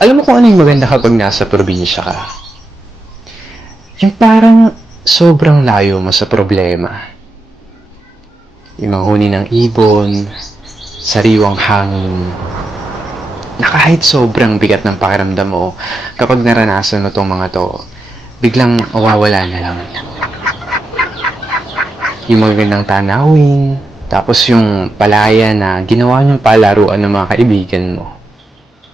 Alam mo kung ano yung maganda kapag nasa probinsya ka? Yung parang sobrang layo mo sa problema. Yung manghuni ng ibon, sariwang hangin, na kahit sobrang bigat ng pakiramdam mo, kapag naranasan mo tong mga to, biglang mawawala na lang. Yung magandang tanawin, tapos yung palaya na ginawa niyong palaruan ng mga kaibigan mo.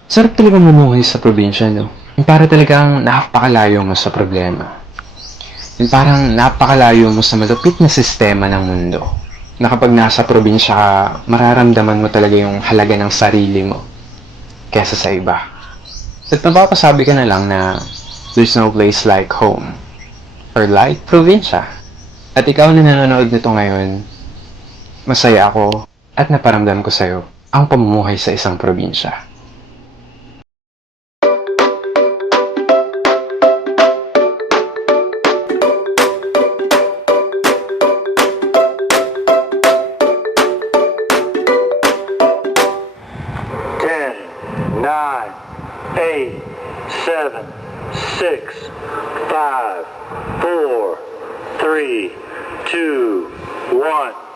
Sarap talaga mamuhay sa probinsya, no? Yung para talagang napakalayo mo sa problema. Yung parang napakalayo mo sa malupit na sistema ng mundo. Na kapag nasa probinsya ka, mararamdaman mo talaga yung halaga ng sarili mo kesa sa iba. At mapapasabi ka na lang na there's no place like home or like probinsya. At ikaw na nanonood nito ngayon, masaya ako at naparamdam ko sa'yo ang pamumuhay sa isang probinsya. 8, 7, 6, 5, 4, 3, 2, 1.